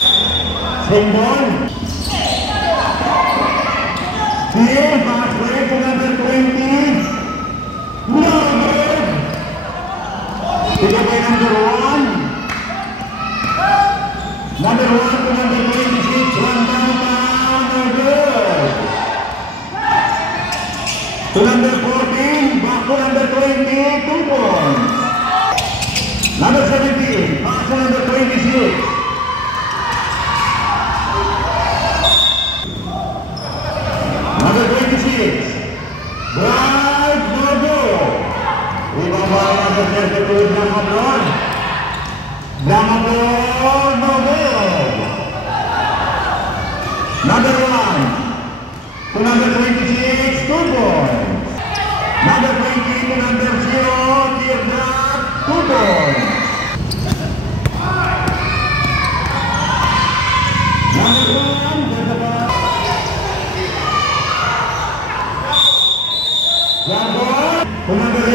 Simbol. Here, halfway to number 20. No good. Bigay by number 1. Number 1 to number 26. Run down. No good. To number 14. Back to number 20. 2 points. Number 17. Pass to number 26. Number 26, Bright Borgo. Ibabay number 32, Dramablon. Dramablon, no good. Number 1, to number 26, 2 points. Number 20 to number 0, Teardrop, 2 points. Number 1, there's a ball. To number 8,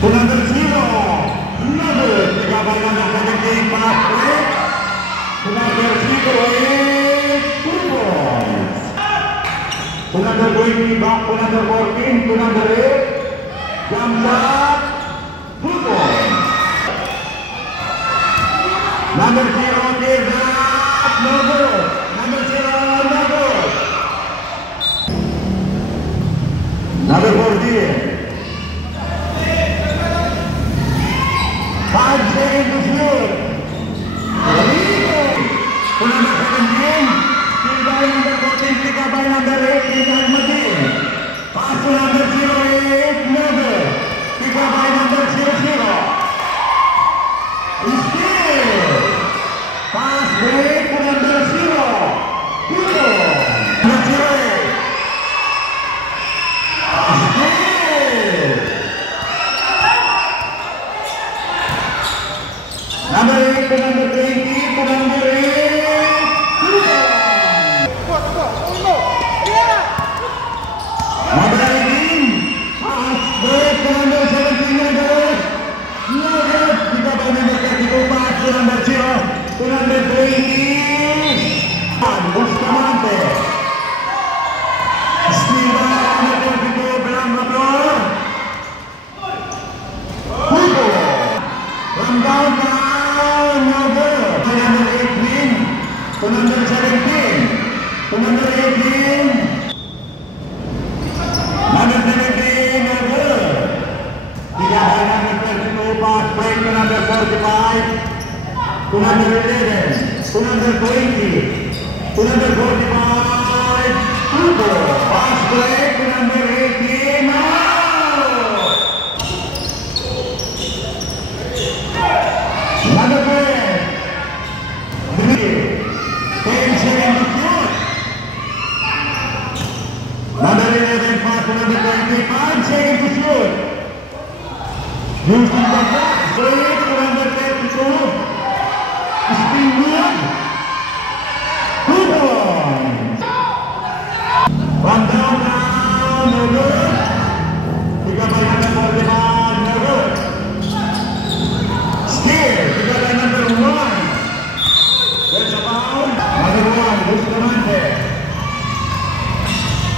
to number 0, number, Bigay number 17, pass break. To number 08, 2 points. To number 20, back to number 14, to number 8, jump shot, 2 points. Number 0, Teardrop, no good. Number 0, no good. Number 14. 5 seconds to shoot. To number 17. Still by number 14. Pick up by number 8. Madin. Pass to number 08. Never. Pick up by number 00. Still. Pass break to number 0. Number 08. Number 8 to number 20 to number 8. Number 18. Pass break to number 17. No good. Pick up by number 32. Pass to number 0 to number 20. Bustamante. Still by number 42. Dramablon. From downtown, no good. To number 18, to number 17, to number 18. Number 17, no good. Bigay by number 32, pass break to number 45, to number 11, to number 20, to number 45, 2 good. Pass break to number 18, no! Number 10, 10 seconds to shoot. Number 11, pass to number 20, 5 seconds to shoot. Using the back, straight to number 32. Spin good.